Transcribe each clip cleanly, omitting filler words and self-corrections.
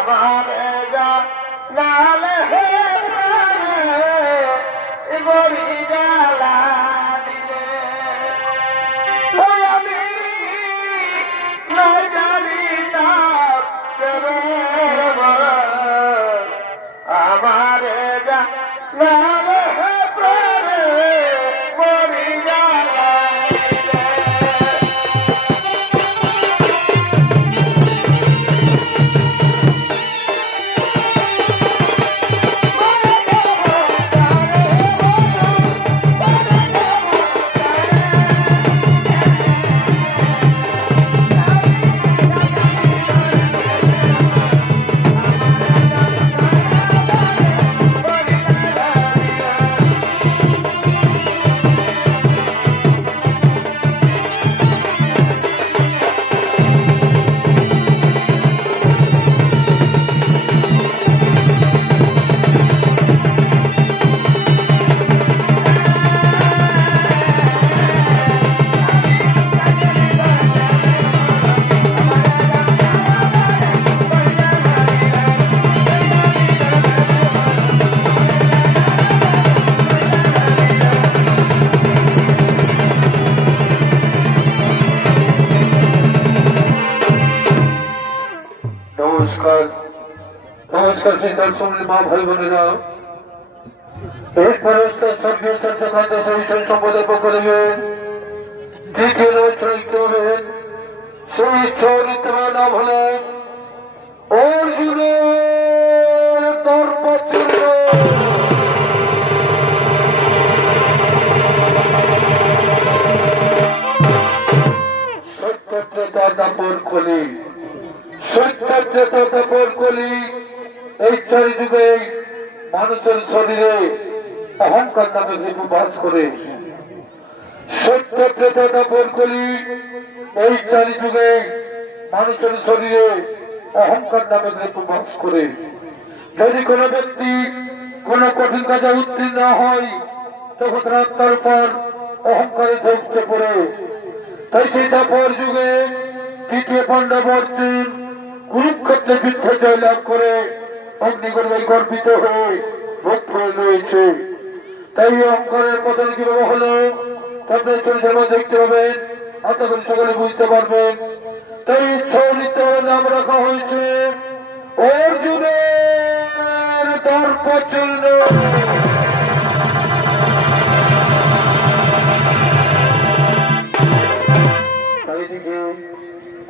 আমারে যা লাল হে বড়ি জ্বালা দিলে আমি না জানিতাম আমারে যা লাল হে বড়ি জ্বালা नमस्कार शीतल सुमन माँ भाई बनेगा एक फरस्त सभ्य सत्यकांत सही संबोधन करेंगे द्वितीय चरित्र में সেই চরিত্রের নাম হলো অর্জুনের দর্পচূর্ণ সত্যত্রেতা দাপর কলি সত্যত্রেতা দাপর কলি এই চারিদিকে মানুষের শরীরে অহংকার নামে রিপু বাস করে সত্যত্রেতা দাপর কলি এই চারিযুগে মানুষের শরীরে অহংকার নামে রিপু বাস করে যদি কোনো ব্যক্তি কোনো কঠিন কাজে উত্তীর্ণ হয় তখন তার পর অহংকারে ঢুকতে পড়ে তাই সেই দাপর যুগে তৃতীয় পাণ্ডব অর্জুন কুরুক্ষেত্রে যুদ্ধ জয়লাভ করে অগ্নিগর্ভে গর্বিত হয়ে মুক্ত হয়ে রয়েছে তাই অহংকারের পতন কিভাবে হলো তাদের চরিত্র দেখতে পাবেন আশা করি সকলে বুঝতে পারবেন তাই চরিত্রের নাম রাখা হয়েছে অর্জুনের দর্পচূর্ণ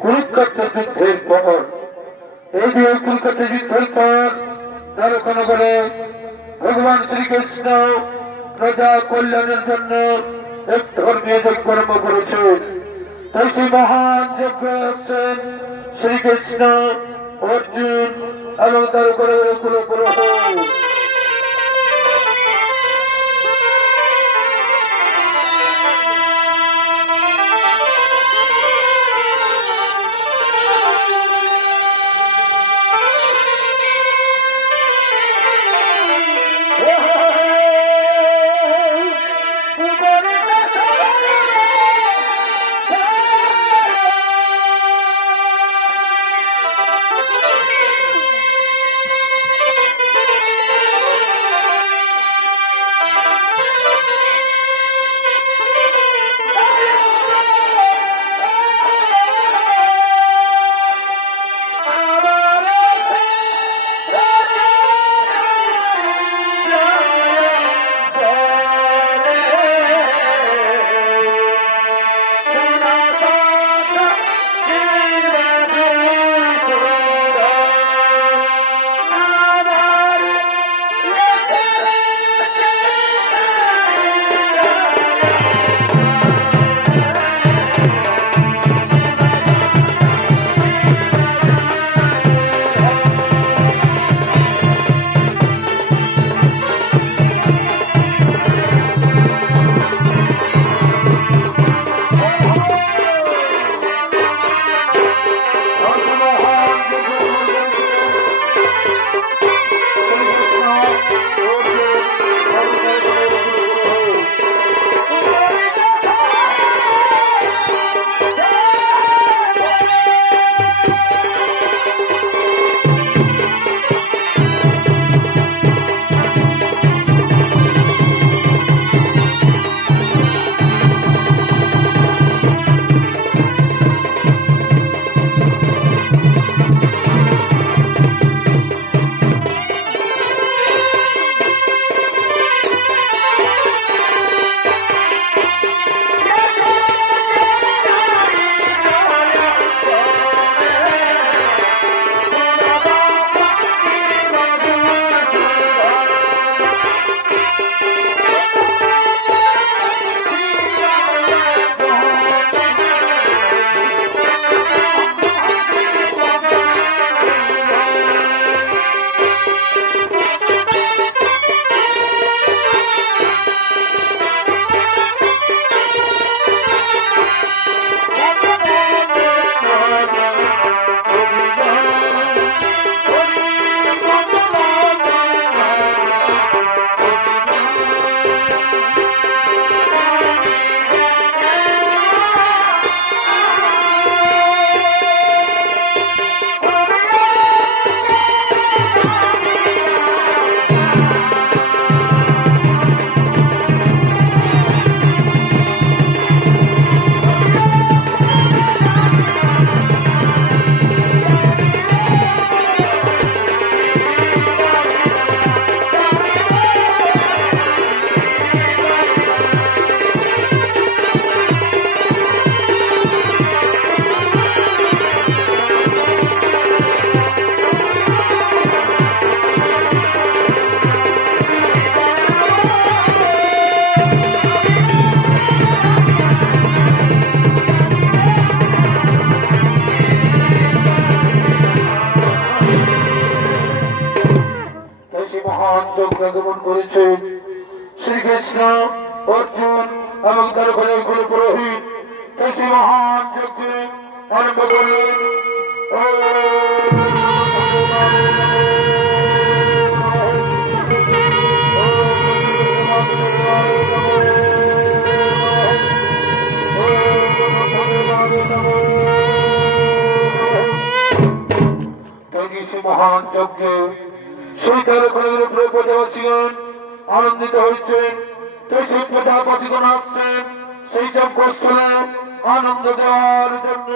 কুরুক্ষেত্র যুদ্ধের পর এই যে কুরুক্ষেত্র যুদ্ধের পর দ্বারকানগরে ভগবান শ্রীকৃষ্ণ প্রজা কল্যাণের জন্য এক ধর্মীয় যজ্ঞ আরম্ভ করেছেন তাই সেই মহান যজ্ঞ আসছেন শ্রীকৃষ্ণ অর্জুন এবং দ্বারকানগরের কুলপুরোহ থেকে আগমন করেছে শ্রীকৃষ্ণ অর্জুন এবং তার ঘরে গুরু পুরোহিত সেই মহান যজ্ঞে আরম্ভ করলেন। মহান যজ্ঞে সেই তার ঘরের উপরে প্রজাবাসীগণ আনন্দিত হয়েছেন। সেই প্রজাবাসীগণ আসছেন সেই যজ্ঞস্থলে আনন্দ দেওয়ার জন্য।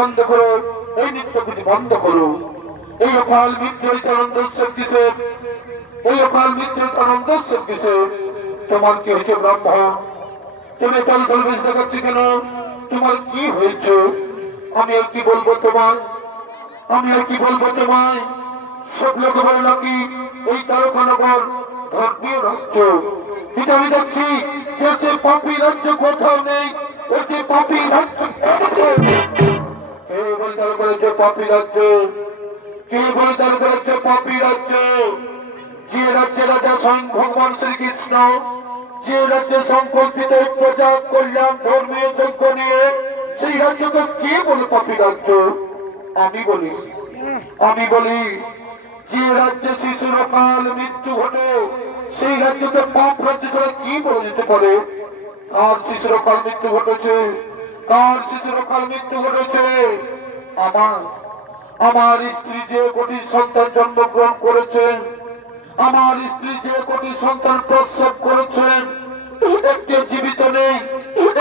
বন্ধ করো, এই নৃত্যগুলি বন্ধ করো। এই অকাল মৃত্যুর আনন্দ উৎসব কিসের? এই অকাল মৃত্যুর আনন্দ উৎসব কিসের? তোমার কি হয়েছে ব্রাহ্মণ? তুমি তল তল বেশ দেখাচ্ছি কেন? তোমার কি হয়েছে? আমি আর কি বলবো তোমায়? আমি আর কি বলবো তোমায়? সব লোক বলে নাকি এই তারকানগর ধর্মীয় রাজ্য। কিন্তু আমি দেখছি যে পাপী রাজ্য কোথাও নেই। ওই যে পাপী রাজ্য কে বলতে করেছে পাপী রাজ্য? কে বলতে করেছে পাপী রাজ্য? যে রাজ্যে রাজা স্বয়ং ভগবান শ্রীকৃষ্ণ, যে রাজ্যে সংকল্পিত প্রজা কল্যাণ ধর্মীয় যজ্ঞ নিয়ে, সেই রাজ্যকে কে বলে পাপী রাজ্য? আমি বলি যে রাজ্যে শিশুর অকাল মৃত্যু ঘটে, সেই রাজ্যকে পাপ রাজ্য ছাড়া কি বলে যেতে পারে? কার শিশুর অকাল মৃত্যু ঘটেছে? কার শিশুর অকাল মৃত্যু ঘটেছে? আমার স্ত্রী যে কোটি সন্তান জন্মগ্রহণ করেছেন, আমার স্ত্রী যে কোটি সন্তান প্রসব করেছেন, একটিও জীবিত নেই,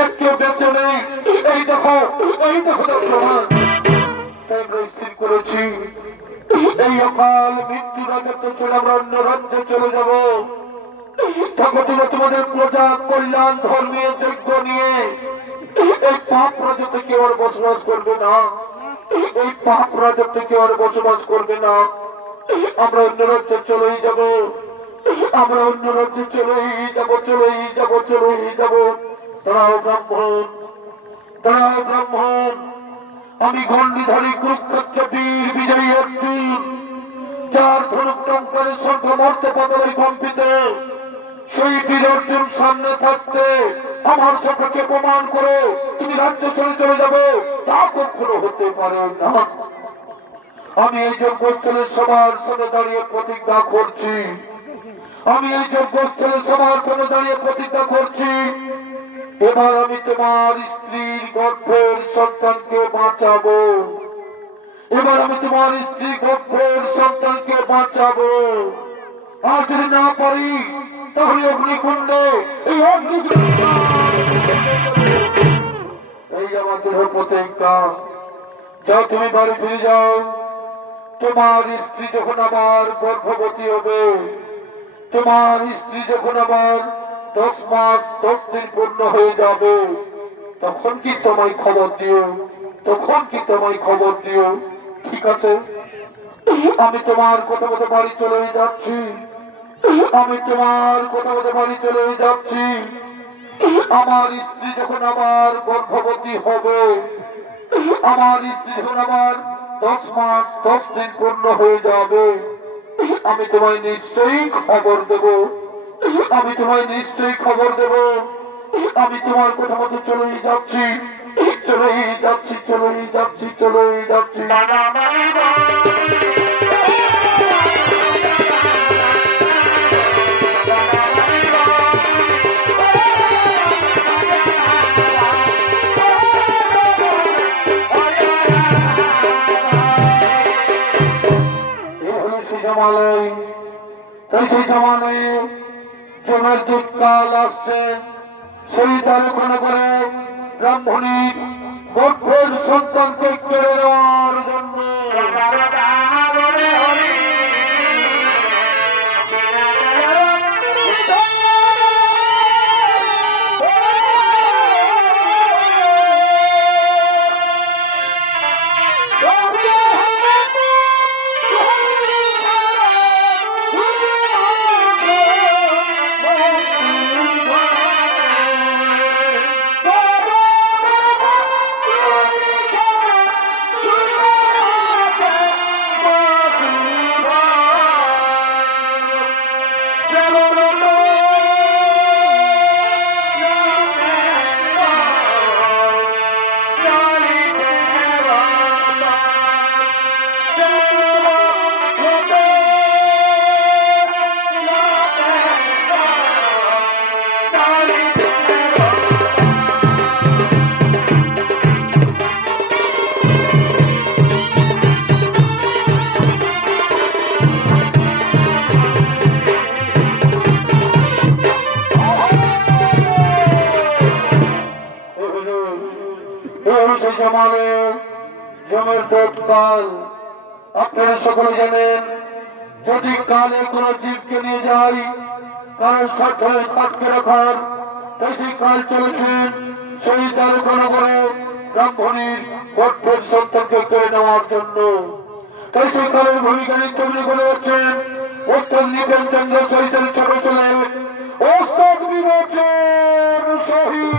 একটিও বেঁচে নেই। এই দেখো প্রমাণ স্থির করেছি, এই অকাল মৃত্যু রাজত্ব ছেড়ে আমরা অন্য রাজ্যে চলে যাব। তখন তোমাদের প্রজা কল্যাণ ধর্মীয় যজ্ঞ নিয়ে এই পাপ রাজত্বে কেউ আর বসবাস করবে না, এই পাপ রাজত্বে কেউ আর বসবাস করবে না। আমরা অন্য রাজ্যে চলেই যাব, আমরা অন্য রাজ্যে চলেই যাব। তারাও ব্রাহ্মণ, আমি গণ্ডিধারী কুরুক্ষেত্র বীর বিজয়ী অর্জুন, যার ধনুক টঙ্কারে স্বর্গ মর্তে পাতালে কম্পিত, সেই বীর অর্জুন সামনে থাকতে আমার সখাকে প্রমাণ করে তুমি রাজ্য চলে যাবে, তা কখনো হতে পারে না। আমি এই যজ্ঞস্থলের সবার সামনে দাঁড়িয়ে প্রতিজ্ঞা করছি, এবার আমি তোমার স্ত্রীর গর্ভের সন্তানকে বাঁচাবো, আর যদি না পারি তাহলে অগ্নিকুণ্ডে এই আমার দেহ প্রতিজ্ঞা। যাও তুমি বাড়ি ফিরে যাও, তোমার স্ত্রী যখন আবার গর্ভবতী হবে, তোমার স্ত্রী যখন আবার 10 মাস 10 দিন পূর্ণ হয়ে যাবে, তখন কি তোমায় খবর দিও, ঠিক আছে? আমি তোমার কথা মতো বাড়ি চলে যাচ্ছি, আমার স্ত্রী যখন আবার গর্ভবতী হবে, আমার স্ত্রী যখন আবার 10 মাস 10 দিন পূর্ণ হয়ে যাবে, আমি তোমায় নিশ্চয়ই খবর দেব, আমি তোমার কথা মতো চলেই যাচ্ছি। তাই সেই জমালয়ে জমের দুধকাল আসছে, সেই তালুখানা করে ব্রাহ্মণীর গর্ভের সন্তানকে কেড়ে নেওয়ার জন্য জমের দুধকাল আপনারা সকলে জানেন। যদি কালে কোন জীবকে নিয়ে যাই, কারোর সাথে আটকে রাখার তাই সেই কাল চলেছেন, সেই তালুখানা করে ব্রাহ্মণীর গর্ভের সন্তানকে কেড়ে নেওয়ার জন্য। তাই সেই কালের ভূমিকা নিত্যমনি বলে হচ্ছেন ওস্তাদ নিবেন চন্দ্র সহিতের ছোট ছেলে ওস্তাদ বিমোচন শহীদ।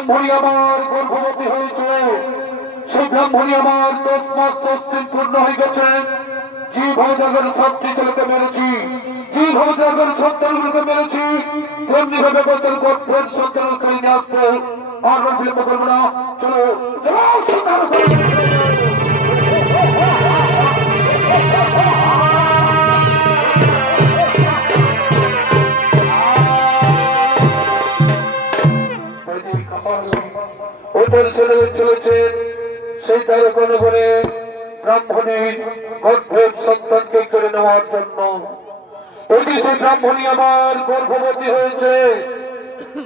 ব্রাহ্মণী আমার গর্ভবতী হয়েছে, সেই ব্রাহ্মণী আমার 10 মাস 10 দিন পূর্ণ হয়ে গেছে। যে ভবজাগর সাতটি ছেলেকে মেরেছি, যে ভবজাগর সন্তানগুলোকে মেরেছি, তেমনি ভাবে বছর গর্ভের সন্তানের কাহিনী আসবে। আর বিলম্ব করবো না, চলো ওদের ছেলে চলেছেন সেই তার কোনো করে ব্রাহ্মণীর গর্ভের সন্তানকে করে নেওয়ার জন্য। ওই যে সেই ব্রাহ্মণী আমার গর্ভবতী হয়েছে,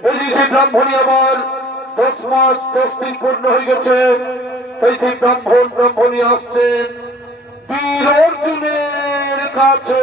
ওই যে সেই ব্রাহ্মণী আমার 10 মাস 10 দিন পূর্ণ হয়ে গেছে। তাই সেই ব্রাহ্মণী আসছেন বীর অর্জুনের কাছে।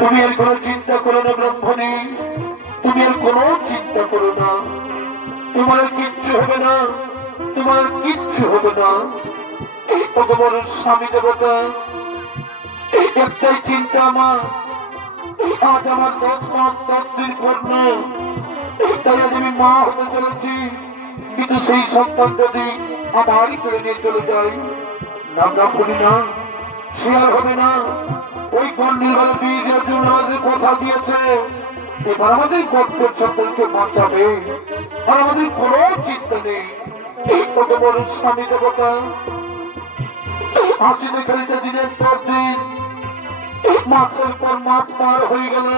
তুমি আর কোনো চিন্তা করো না ব্রাহ্মণী, তুমি আর কোনো চিন্তা করো না, তোমার কিচ্ছু হবে না, তোমার কিচ্ছু হবে না। তোমার স্বামী দেবতা একটাই চিন্তা আমার, আজ আমার 10 মাস 10 দিন পূর্ণ, তাই আজ আমি মা হতে চলেছি। কিন্তু সেই সন্তান যদি আমারই করে নিয়ে চলে যায়, না ব্রাহ্মণী না, সে আর হবে না। ওই গন্ডির বীরের জন্য আমাদের কথা দিয়েছে, এবার আমাদের গর্ভের সন্তানকে বাঁচাবে, আর আমাদের কোনো চিন্তা নেই। কত বড় স্বামী দেবতা আছে দেখাইতে দিনের পর দিন, মাসের পর মাস পার হয়ে গেল,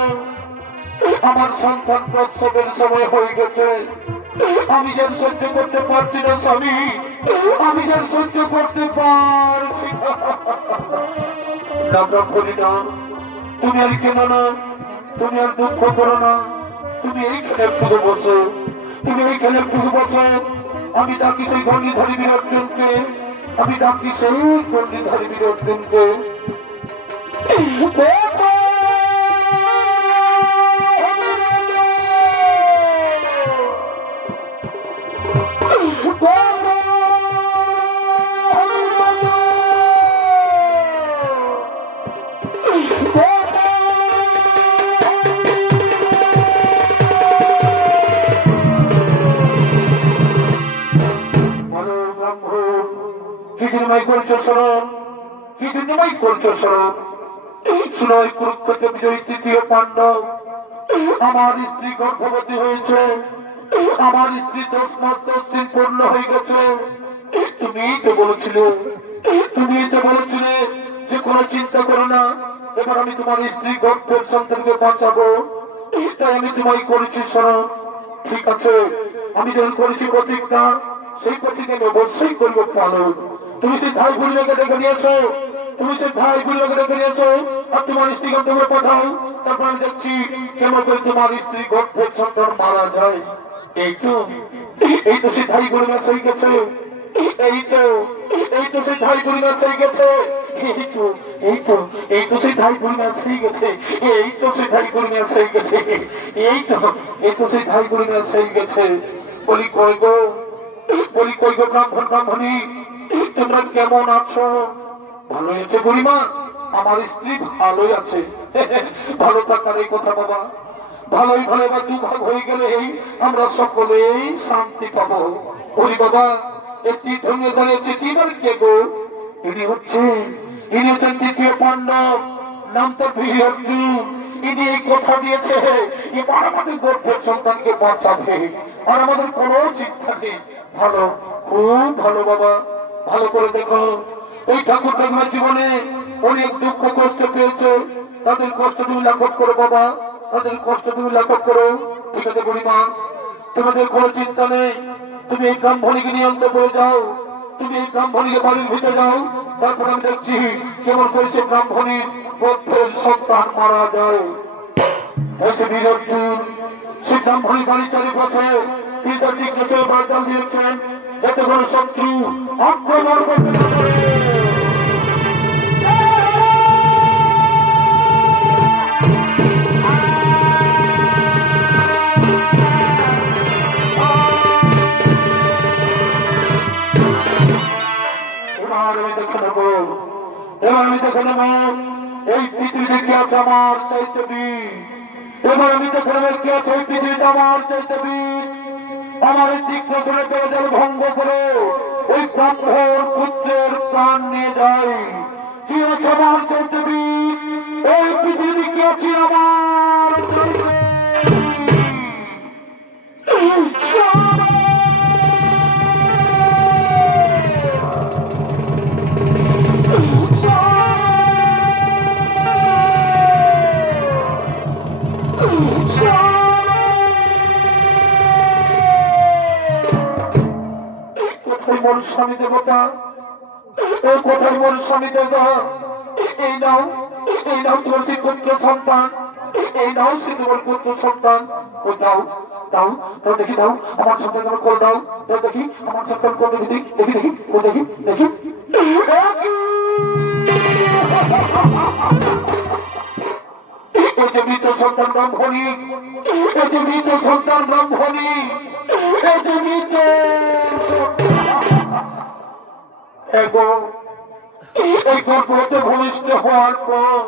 আমার সন্তান প্রসবের সময় হয়ে গেছে। আমি যেন সহ্য করতে পারছি না স্বামী, আমি যেন সহ্য করতে পারছি না। ব্রাহ্মণী না, তুমি আর কেন না, তুমি আর দুঃখ করো না, তুমি এইখানে একটু বসো, তুমি এইখানে একটু বসো। আমি ডাকি সেই গণ্ডিধারী বীর অর্জুনকে, আমি ডাকি সেই গণ্ডিধারী বীর অর্জুনকে। আমার স্ত্রী গর্ভবতী হয়েছে, আমার স্ত্রী 10 মাস 10 দিন পূর্ণ হয়ে গেছে। তুমিই তো বলেছিলে, তুমিই তো বলেছিলে যে কোনো চিন্তা করো না, এবার আমি তোমার স্ত্রী গর্ভের সন্তানকে বাঁচাবো, তাই আমি তোমায় করেছি শোনো। ঠিক আছে, আমি যখন করেছি প্রতিজ্ঞা, সেই প্রতিজ্ঞা আমি অবশ্যই করবো পালন। তুমি সেই ধাই বুড়িটাকে ডেকে নিয়ে এসো, তুমি সেই ধাই বুড়িটাকে ডেকে নিয়ে এসো, আর তোমার স্ত্রী গর্ভে পাঠাও। তারপর আমি দেখছি কেমন করে তোমার স্ত্রী গর্ভের সন্তান মারা যায়। এই তো সেই ধাই বুড়ি মাছ হয়ে গেছে, এই তো সেই ধাই বুড়ি মাছ হয়ে গেছে, এই তো সেই ধাই বুড়ি মাছ হয়ে গেছে, এই তো সেই ধাই বুড়ি মাছ হয়ে গেছে, এই তো সেই ধাই বুড়ি মাছ হয়ে গেছে। বলি কই গো ব্রাহ্মণ ব্রাহ্মণী, তোমরা কেমন আছো? ভালোই আছে বুড়িমা, আমার স্ত্রী ভালোই আছে। ভালো থাকার এই কথা বাবা, ভালোই ভালো বা দুভাগ হয়ে গেলে আমরা সকলেই শান্তি পাবো। ওরে বাবা, একটি ধর্মীয় দলের চিঠিবার কে গো? ইনি হচ্ছেন তৃতীয় পাণ্ডব, নাম তার বীর অর্জুন। ইনি এই কথা দিয়েছে এবার আমাদের গর্ভের সন্তানকে বাঁচাবে, আর আমাদের কোনো চিন্তা নেই। ভালো, খুব ভালো বাবা, ভালো করে দেখো। এই ঠাকুর ঠাকুরের জীবনে অনেক দুঃখ কষ্ট পেয়েছে, তাদের কষ্ট তুমি লাঘব করো বাবা, তাদের কষ্ট তুমি লাঘব করো। ঠিক আছে বুড়িমা, তোমাদের কোনো চিন্তা নেই। তুমি এই ব্রাহ্মণীকে নিয়ে অন্তপুরে যাও, তুমি এই ব্রাহ্মণীকে বাড়ির ভিতরে যাও। তারপর আমি দেখছি কেমন করেছে ব্রাহ্মণীর গর্ভের সন্তান মারা যায়। এসে বীর অর্জুন সে ব্রাহ্মণী বাড়ির চারিপাশে বার্তা দিয়েছেন যাতে কোনো শত্রু আক্রমণ করতে না পারে। এবার আমি দেখে নেব এই পৃথিবীতে কি আছে আমার চাইতে বীর। এবার আমি দেখে নেব কি আছে এই পৃথিবীতে আমার চাইতে বীর। আমার এই দিগ্দর্শনের বেড়াজাল ভঙ্গ করে ওই ব্রাহ্মণ পুত্রের প্রাণ নিয়ে যায়। কি আছে আমার চাইতে বীর, এই পৃথিবীতে কি আছে আমার চাইতে বীর। স্বামী দেবতা, ও কোথায় মোর স্বামী দেবতা? এই নাও, এই নাও তোমার সেই পুত্র সন্তান, এই নাও সে তোমার পুত্র সন্তান। ও দাও দাও দাও, দেখি দাও আমার সন্তান তোমার করে দাও, দাও দেখি আমার সন্তান করে দেখি, দেখি দেখি ও দেখি দেখি। এই যে মৃত সন্তান ব্রাহ্মণী, এই যে মৃত সন্তান ব্রাহ্মণী, এই যে মৃত এই গর্ভবতী ভূমিষ্ঠ হওয়ার পর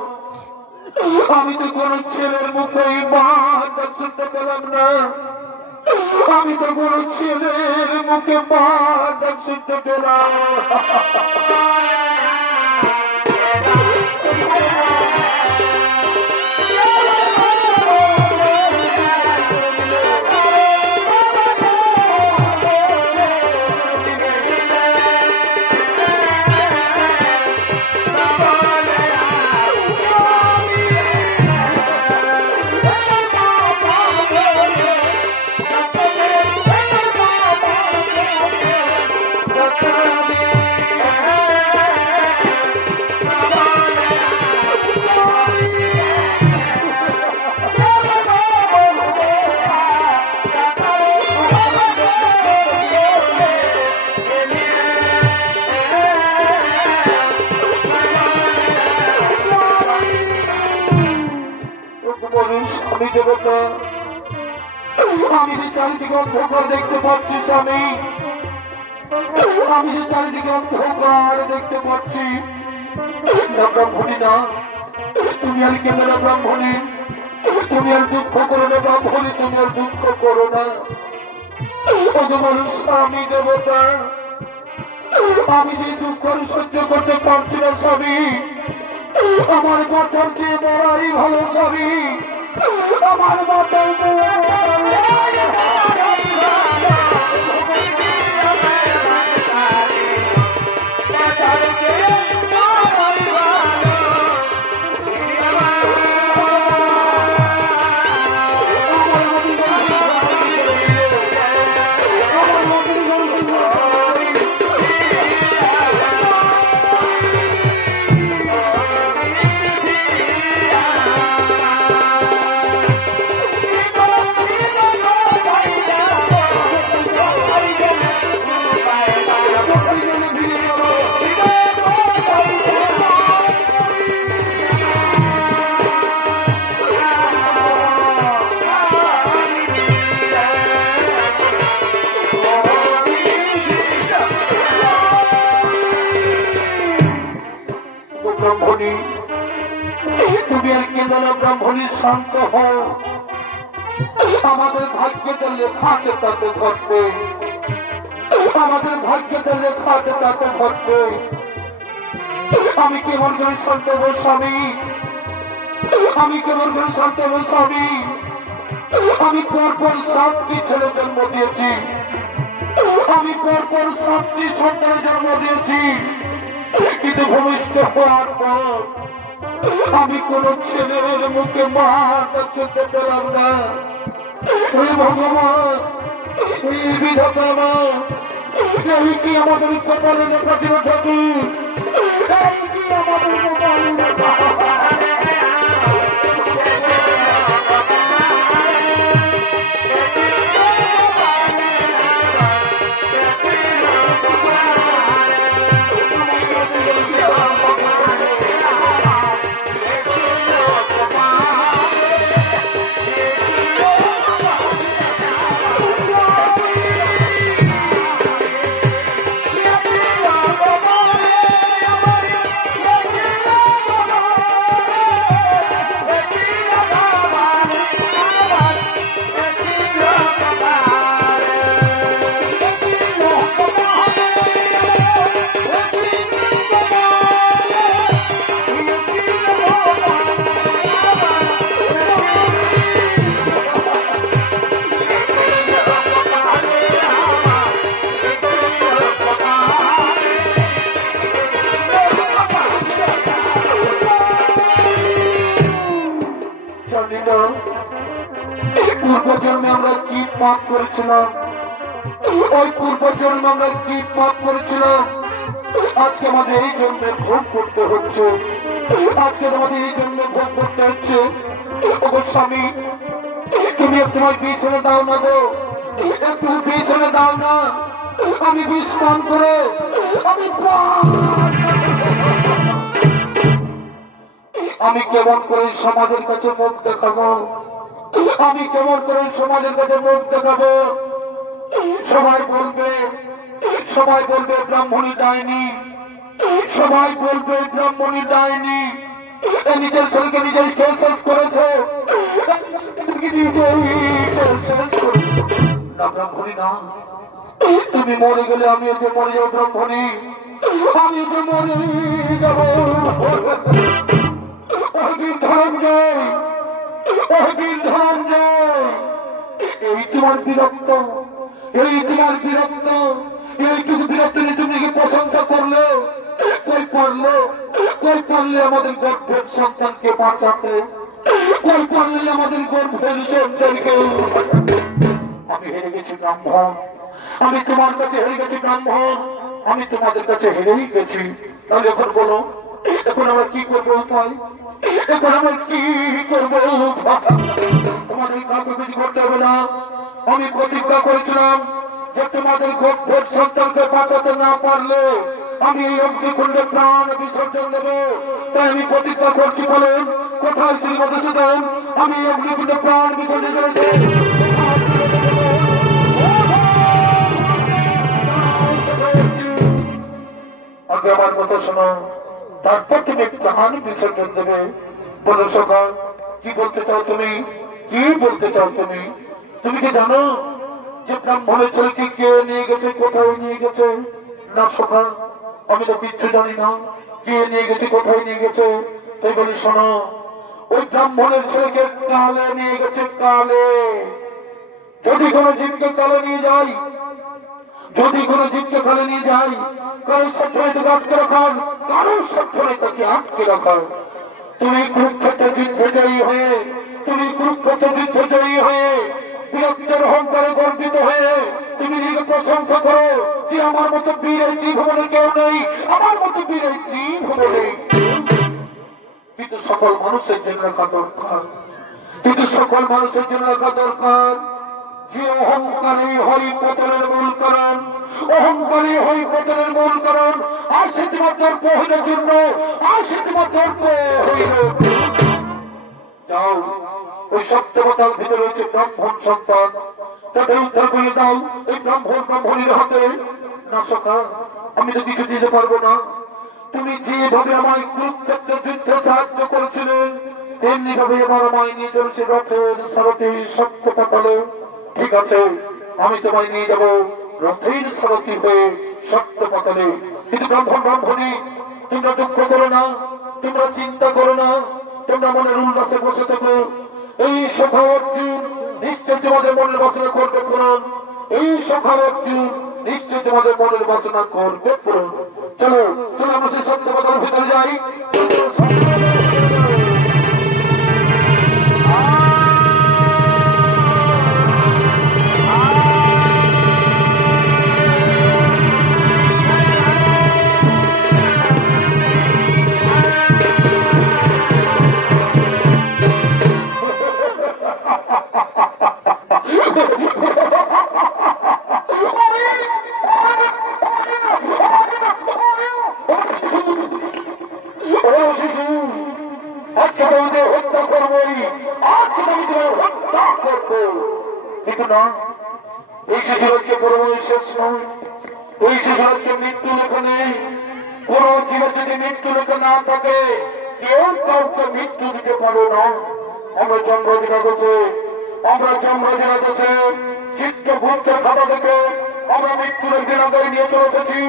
আমি তো কোন ছেলের মুখে মা ডাক শুনতে পেলাম না। আমি তো কোন ছেলের মুখে মা ডাক শুনতে পেলাম। আমি যে চারিদিকে অন্ধকার দেখতে পাচ্ছি স্বামী, আমি যে চারিদিকে অন্ধকার দেখতে পাচ্ছি। না ব্রাহ্মণী না, তুমি আর কেন না ব্রাহ্মণী, তুমি আর দুঃখ করো না ব্রাহ্মণী, তুমি আর দুঃখ করো না। ও তোমার স্বামী দেবতা, আমি যে দুঃখ সহ্য করতে পারছি না স্বামী, আমার বাঁচার চেয়ে বড়াই ভালো স্বামী, আমার বাঁচার তুমি আর কেন ব্রাহ্মণী শান্ত হও, আমাদের ভাগ্যতে লেখা আছে তাতে ঘটবে, আমাদের ভাগ্যতে লেখা আছে তাতে ঘটবে। আমি কেমন করে শান্ত হব স্বামী, আমি কেমন করে শান্ত হব স্বামী? আমি পরপর 7টি ছেলে জন্ম দিয়েছি, আমি পরপর 7টি সন্তানের জন্ম দিয়েছি, কিন্তু ভূমিষ্ঠ হওয়ার পর আমি কোন ছেলের মুখে মাটা চলতে পেলাম না। হে ভগবান, এই বিধাতা আমার, এই কি আমাদের কপালে লেখা ছিল ঠাকুর, এই কি আমাদের কপালে লেখা? পূর্বজন্মে আমরা কি পাপ করেছিলাম, ওই পূর্বজন্মে আমরা কি পাপ করেছিলাম, আজকে আমাদের এই জন্মে ভোগ করতে হচ্ছে, আজকে আমাদের এই জন্মে ভোগ করতে হচ্ছে। ওগো স্বামী, তুমি তোমার বিষ এনে দাও না গো, একটু বিষ এনে দাও না, আমি বিষ পান করে আমি কেমন করে সমাজের কাছে মুখ দেখাবো, আমি কেমন করে সমাজের কাছে মুখ দেখাবো? সবাই বলবে ব্রাহ্মণী ডাইনি, সবাই বলবে ব্রাহ্মণী ডাইনি, নিজের ছেলেকে নিজেই খেয়ে শেষ করেছে, না ব্রাহ্মণী না, তুমি মরে গেলে আমি ওকে মরে যাবো ব্রাহ্মণী, আমি ওকে মরে যাবো। এই তোমার বিরক্ত, এই তোমার বিরক্ত, এইটুকু বিরক্ত নিয়ে তুমি প্রশংসা করলে, কই পারলে আমাদের গর্ভের সন্তানকে বাঁচাতে, কই পারলে আমাদের গর্ভের সন্তানকে? আমি হেরে গেছি ব্রাহ্মণ, আমি তোমার কাছে হেরে গেছি ব্রাহ্মণ, আমি তোমাদের কাছে হেরেই গেছি। তাহলে এখন বলো, এখন আমরা কি করবো উপায়, এখন আমরা কি করবো? তোমাদের কাউকে কিছু করতে হবে না। আমি প্রতিজ্ঞা করেছিলাম যে তোমাদের গর্ভের সন্তানকে বাঁচাতে না পারলে আমি এই অগ্নিকুণ্ডে প্রাণ বিসর্জন দেব। তাই আমি প্রতিজ্ঞা করছি, বলেন কোথায় শ্রী মধুসূদন? আমি এই অগ্নিকুণ্ডে প্রাণ বিসর্জন দেব। আগে আমার কথা শোনো, তারপর তুমি প্রাণ বিসর্জন দেবে। বলো সখা, কি বলতে চাও তুমি, কি বলতে চাও তুমি? তুমি কি জানো যে ব্রাহ্মণের ছেলেকে কে নিয়ে গেছে, কোথায় নিয়ে গেছে? না সখা, আমি তো কিচ্ছু জানি না, কে নিয়ে গেছে, কোথায় নিয়ে গেছে। তাই বলি শোনো, ওই ব্রাহ্মণের ছেলেকে কালে নিয়ে গেছে, কালে। যদি কোনো জীবকে কালে নিয়ে যাই, যদি কোনো জীবকে কালে নিয়ে যাই, কারোর সক্ষমে তাকে আটকে রাখার, কারোর সক্ষমে তাকে আটকে রাখার। তুমি কুরুক্ষেত্র যুদ্ধে জয়ী হয়ে, তুমি কুরুক্ষেত্র যুদ্ধে জয়ী হয়ে, বীরত্বের অহংকারে গর্বিত হয়ে তুমি নিজেকে প্রশংসা করো যে আমার মতো বীর এই ত্রিভুবনে কেউ নেই, আমার মতো বীর এই ত্রিভুবনে। কিন্তু সকল মানুষের জন্য রাখা দরকার, কিন্তু সকল মানুষের জন্য রাখা দরকার যে অহংকারী হই পতনের মূল কারণ, অহংকারী হই পতনের মূল কারণ। আর শুধুমাত্র হইলের জন্য, আর শুধুমাত্র হইল। যাও, ওই সপ্তমতার ভিতরে রয়েছে ব্রাহ্মণ সন্তান, তাদের উদ্ধার করে দাও এই ব্রাহ্মণীর হাতে। না সখা, আমি তো কিছু দিতে পারবো না। তুমি যেভাবে আমায় কুরুক্ষেত্রের যুদ্ধে সাহায্য করেছিলে, তেমনি ভাবে আমার মায় নিয়ে চলছে রথের সারথি সত্য পাতালে। ঠিক আছে, আমি তোমায় নিয়ে যাব রথের সারথি হয়ে সত্য পাতালে। কিন্তু ব্রাহ্মণ ব্রাহ্মণী, তোমরা দুঃখ করো না, তোমরা চিন্তা করো না, তোমরা মনের উল্লাসে বসে থাকো। এই সখা অর্জুন নিশ্চয় তোমাদের মনের বাসনা করবে পূরণ। এই সখা অর্জুন নিশ্চয় তোমাদের মনের বাসনা করবে পূরণ। চলো চলো আমরা সেই সত্য পাতার ভিতরে যাই। মৃত্যু লেখা নেই। কোন জীবের যদি মৃত্যু লেখা না থাকে, কেউ কাউকে মৃত্যু দিতে পারে না। আমরা চন্দ্রদিনা দেশে, আমরা চন্দ্রদিনা দেশে চিত্রগুপ্তের খাতা থেকে আমরা মৃত্যুর দিন আগে নিয়ে চলে এসেছি।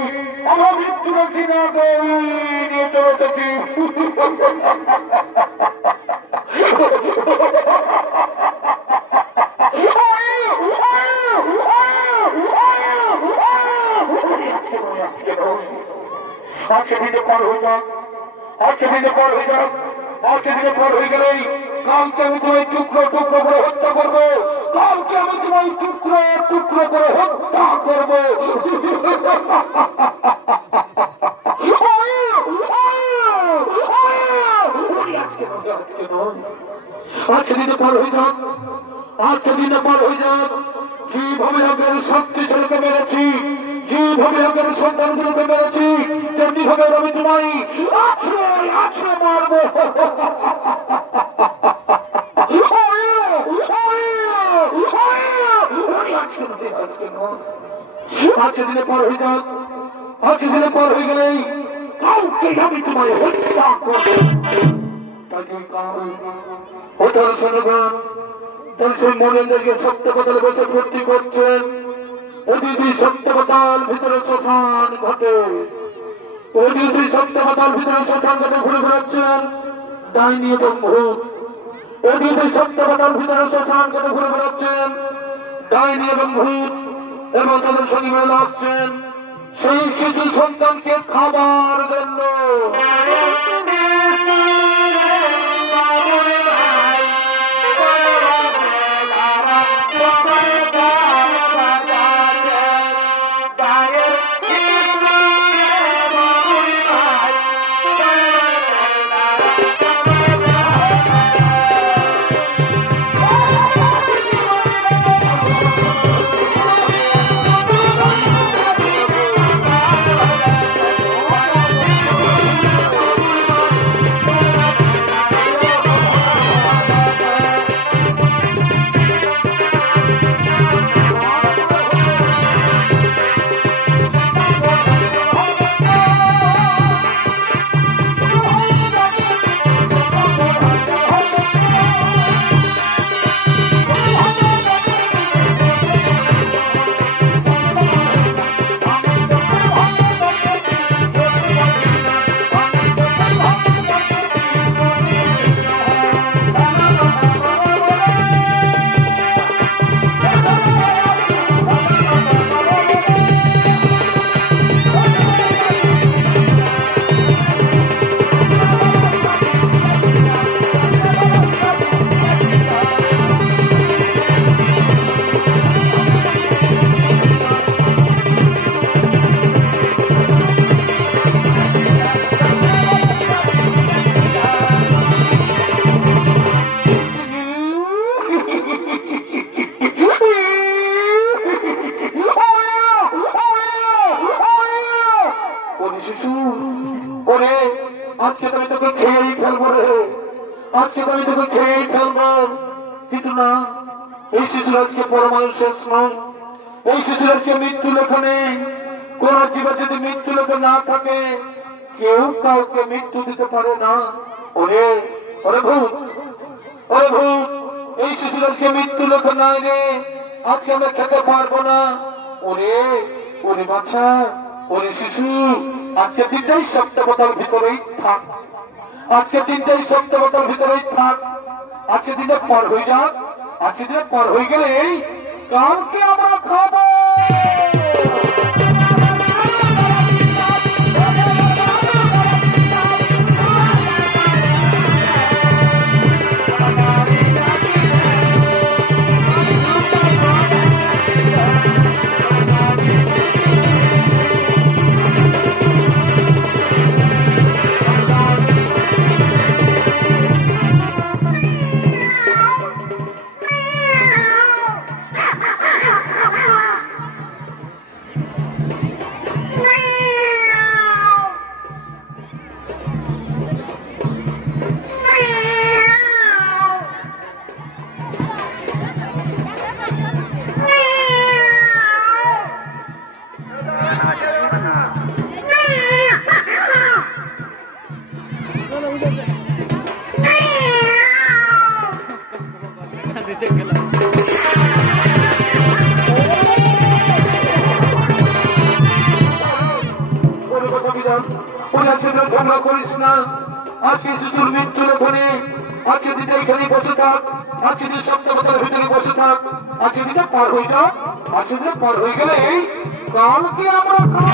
আমরা মৃত্যুর দিন আগে নিয়ে চলে এসেছি। আজকে দিনে পর হয়ে যাক, আজকে দিনে পর হয়ে যাক, আজকে দিনে পর হয়ে গেলেই কালকে আমি তোমায় টুকরো টুকরো করে হত্যা করবো। কালকে আমি তোমায় টুকরো টুকরো করে হত্যা করবো। আজকে দিনে পর হয়ে যাক, আজকে দিনে পর হয়ে যাক। যেভাবে আগের শক্তি ছেলেকে মেরেছি, যেভাবে আগের সন্তানগুলোকে মেরেছি, তেমনি ভাবে আমি তোমায় আছে আছে মারবো। আজকে দিনে পর হয়ে যাক, আজকে দিনে পর হয়ে গেলেই কাউকে আমি তোমায় হত্যা করবো। ওঠার সনগণ সেই মনে লেগে সত্য কথা বসে ভর্তি করছেন। ওদিকে সত্যবতাল ভিতরে শ্মশান ঘটে, ওদিকে সত্যবতাল ভিতরে শ্মশান ঘটে ঘুরে বেড়াচ্ছেন ডাইনি এবং ভূত। ওদিকে সত্যবতাল ভিতরে শ্মশান ঘটে ঘুরে বেড়াচ্ছেন ডাইনি এবং ভূত, এবং তাদের সঙ্গে মেলা আসছেন সেই শিশু সন্তানকে খাবার জন্য। আজকে আমি তোকে খেয়েই ফেলবো রে, আজকে আমি তোকে খেয়েই ফেলবো। কিন্তু না, এই শিশুর আজকে পরমায়ু শেষ নয়, এই শিশুর আজকে মৃত্যু লেখা নেই। কোন জীবের যদি মৃত্যু লেখা না থাকে, কেউ কাউকে মৃত্যু দিতে পারে না। ওরে ওরে ভূত, ওরে ভূত, এই শিশুর আজকে মৃত্যু লেখা নাই রে, আজকে আমরা খেতে পারবো না। ওরে ওরে বাচ্চা, ওরে শিশু, আজকে দিনটাই সপ্তাহতার ভিতরেই থাক, আজকে দিনটাই সপ্তাহতার ভিতরেই থাক, আজকে দিনটা পার হয়ে যাক, আজকে দিনটা পার হয়ে গেলে কালকে আমরা খাবো। ঝগড়া করিস না, আজকে শিশুর মৃত্যুর ওখানে, আজকে দিদি এখানে বসে থাক, আজকে দিদি সপ্তাহতার ভিতরে বসে থাক, আজকে দিদি পার হয়ে যাও, আজকে দিদি পার হয়ে গেলে কালকে আমরা খাবো।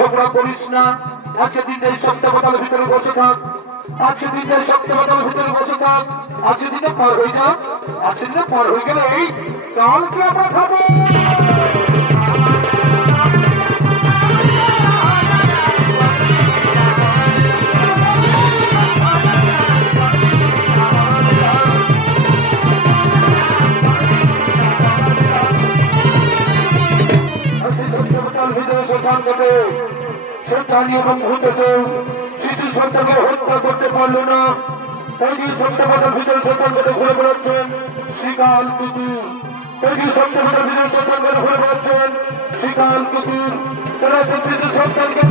ঝগড়া করিস না, আজকে দিনটাই সপ্তাহতার ভিতরে বসে থাক, আজকে দিনটাই সপ্তাহতার ভিতরে বসে থাক, আজকে দিনে পার হয়ে যাক, আজকে দিনে পার হয়ে গেলে কালকে আমরা খাবো। সন্তান এবং ভূতেছে শিশু সন্তানকে হত্যা করতে পারলো না, ওই যে সপ্তাহতার ভিতরে সন্তানকে ঘুরে বেড়াচ্ছেন শিকাল কুকুর, ওই যে সপ্তাহতার ভিতরে সন্তানকে ঘুরে বেড়াচ্ছেন শিকাল কুকুর, তারা শিশু সন্তানকে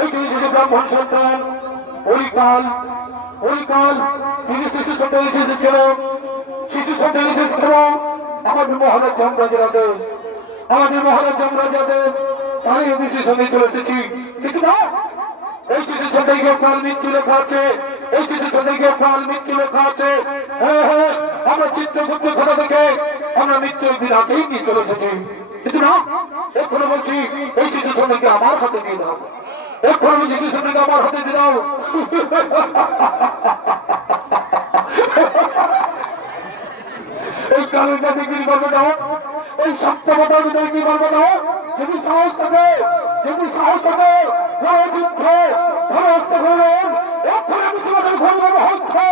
এই যদি ব্রাহ্মণ সন্তান পরিকাল পরিকাল তিনি শিশু সন্তান এসেছিল শিশু সন্তান এসেছিল আমাদের মহারাজ যমরাজের আদেশ আমাদের মহারাজ যমরাজের আদেশ তাই আমি শিশু সন্তান চলে এসেছি কিন্তু না এই শিশু সন্তানকে কাল মৃত্যু লেখা আছে এই শিশু সন্তানকে কাল মৃত্যু লেখা আছে হ্যাঁ আমরা চিত্রগুপ্ত কথা থেকে আমরা মৃত্যু একদিন আগেই নিয়ে চলে এসেছি কিন্তু না এখনো বলছি এই শিশু সন্তানকে আমার হাতে দিয়ে দাও এখন আমি শিশু সন্তানকে আমার হাতে দিয়ে দাও এই কালের কি করবে দাও এই সপ্তমতার বিদায় কি করবে দাও যদি সাহস থাকে যুদ্ধ ধরস্ত করলেন এখন আমি তোমাদের ঘর করবো হচ্ছে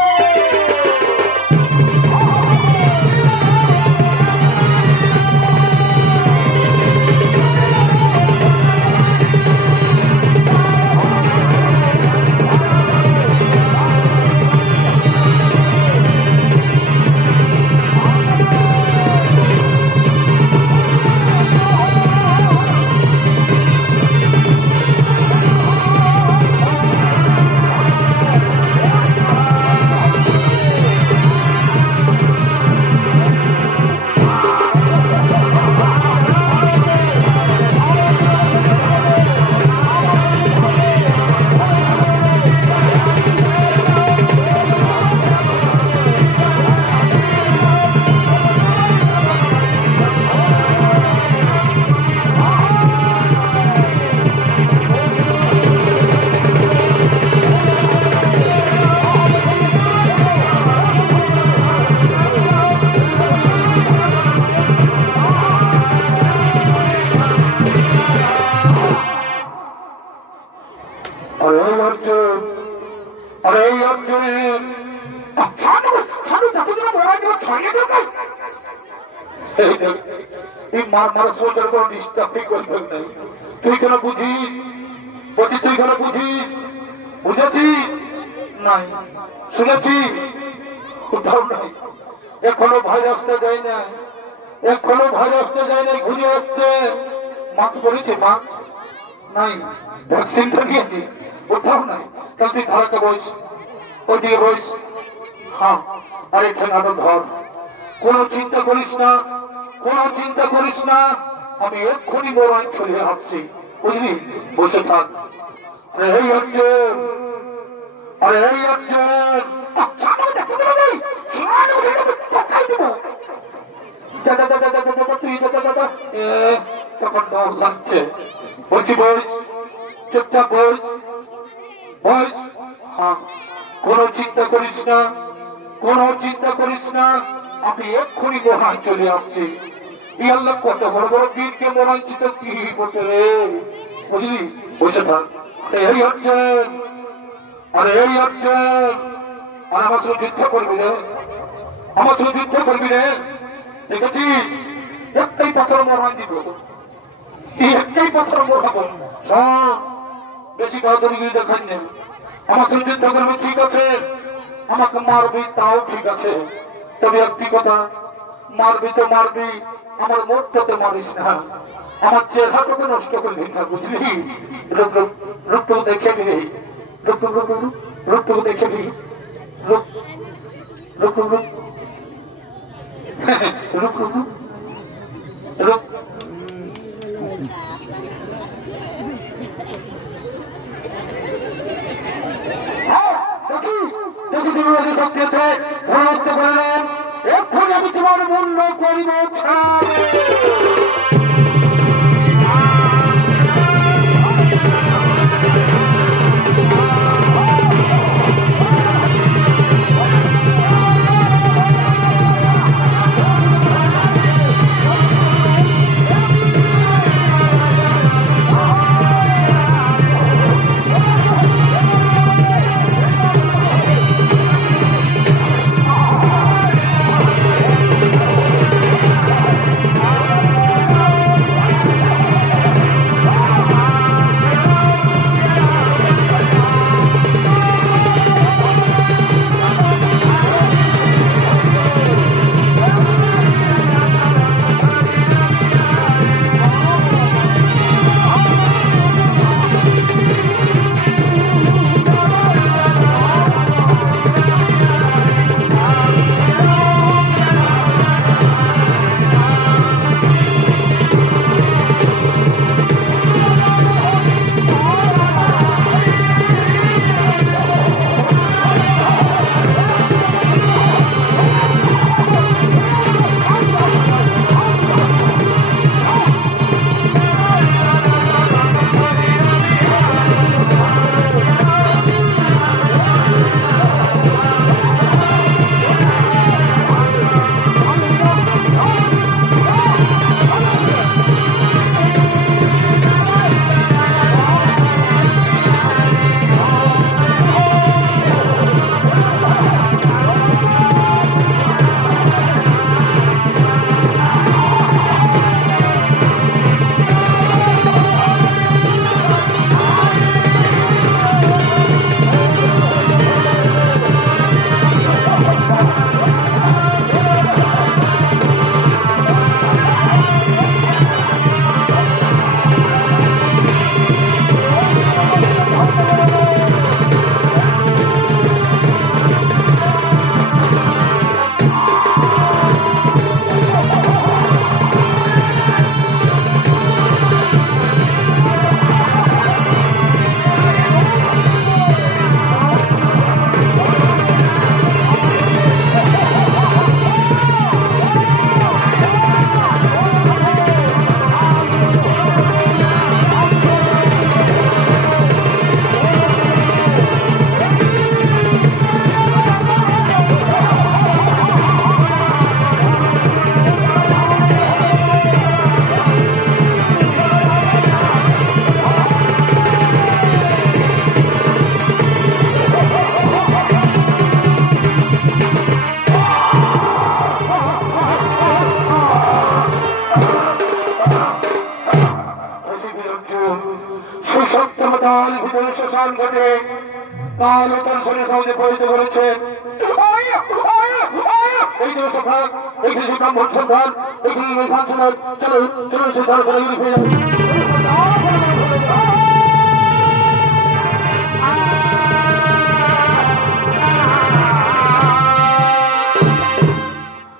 তুই কেন বুঝিস বলছি তুই কেন বুঝিস বুঝেছিস নাই শুনেছি কোথাও নাই এখনো ভাই আসতে যায় না এখনো ভাই আসতে যায় না ঘুরে আসছে মাস্ক পরেছে মাস্ক নাই ভ্যাকসিনটা নিয়েছি কোথাও নাই তাহলে তুই ধারাতে বস ওইদিকে বস হ্যাঁ আর এখানে আরো ধর কোন চিন্তা করিস না আমি এক্ষুনি মোড়ায় চলে আসছি বুঝলি বসে থাক এই অর্জুন তখন ডর লাগছে বলছি বস চুপচাপ বস হ্যাঁ কোনো চিন্তা করিস না আমি এক্ষুনি মোড়ায় চলে আসছি আল্লাহ কত বড় বড় বীরকে মনাঞ্চিত কি করতে রে বুঝলি বসে থাক এই অর্জুন আর আমার সঙ্গে যুদ্ধ করবি রে দেখেছিস একটাই পাথর মরাই দিব একটাই পাথর মরাবো বেশি বাহাদুরিগিরি দেখান না আমার সঙ্গে যুদ্ধ করবি ঠিক আছে আমাকে মারবি তাও ঠিক আছে তবে একটি কথা মারবি তো মারবি আমার মুখটাতে মারিস না আমার চেহারাটাকে নষ্ট করবি না বুঝলি রূপটুকু দেখে নি রূপটুকু দেখে নি দেখি শক্তি আছে বললেন এখন আমি তোমার মূল্য করিব কাল ভিতরে শ্মশান ঘটে কাল তার শরীর সমাজে পরিচিত করেছে এই যে সভা এই যে ব্রাহ্মণ সন্ধান এই ভাষণের চলো চলো সে দল করে ফিরে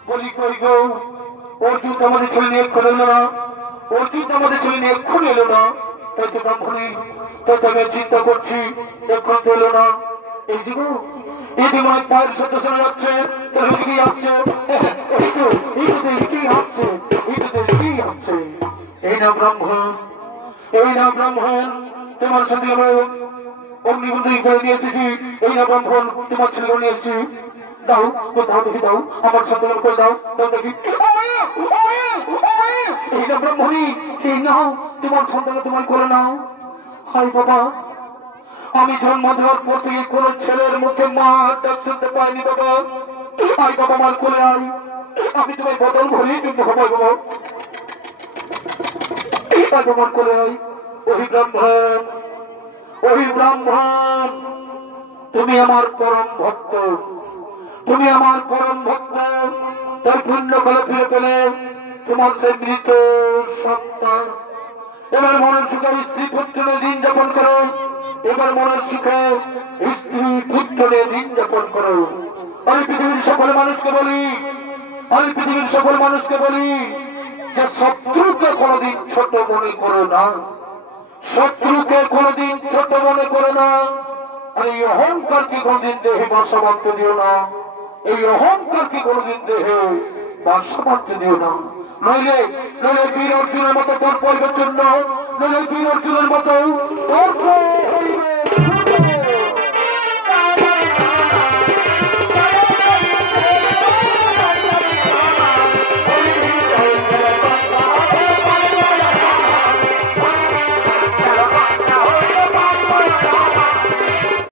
বলি কই গো অর্জুন আমাদের ছেলে নিয়ে এক্ষণ এলো না অর্জুন আমাদের ছেলে নিয়ে এক্ষণ এলো না তাই তো ব্রাহ্মণী তাই তো আমি চিন্তা করছি এক্ষণ তো এলো না এই যে গো এই যে মনে পায়ের শব্দ শোনা যাচ্ছে তার দিকেই আসছে এই আসছে এই আসছে এই না ব্রাহ্মণ তোমার সাথে আমি অগ্নিকুণ্ডলী করে নিয়ে এসেছি এই না ব্রাহ্মণ তোমার ছেলে নিয়ে এসেছি দাও দাও দেখি দাও আমার সাথে করে দাও দাও দেখি এই না ব্রাহ্মণী এই নাও তোমার সন্তান তোমার করে নাও হাই বাবা আমি জন্ম দেওয়ার পর থেকে কোন ছেলের মুখে মা ডাক শুনতে পাইনি বাবা আই বাবা আমার কোলে আই আমি তোমায় বদল ভরি কিন্তু হবাই বাবা আমার কোলে আই ওই ব্রাহ্মণ তুমি আমার পরম ভক্ত তার পুণ্য কালে ফিরে পেলে তোমার সে মৃত সন্তান এবার মনের সুখে স্ত্রী পুত্র দিন যাপন করো এবার মনের সুখে স্ত্রী পুত্র দিন যাপন করো আমি পৃথিবীর সকল মানুষকে বলি যে শত্রুকে কোনদিন ছোট মনে করো না আর এই অহংকারকে কোনদিন দেহে বাসা বাঁধতে দিও না নইলে বীর অর্জুনের মতো তোর পরিবের জন্য নইলে বীর অর্জুনের মতো তোর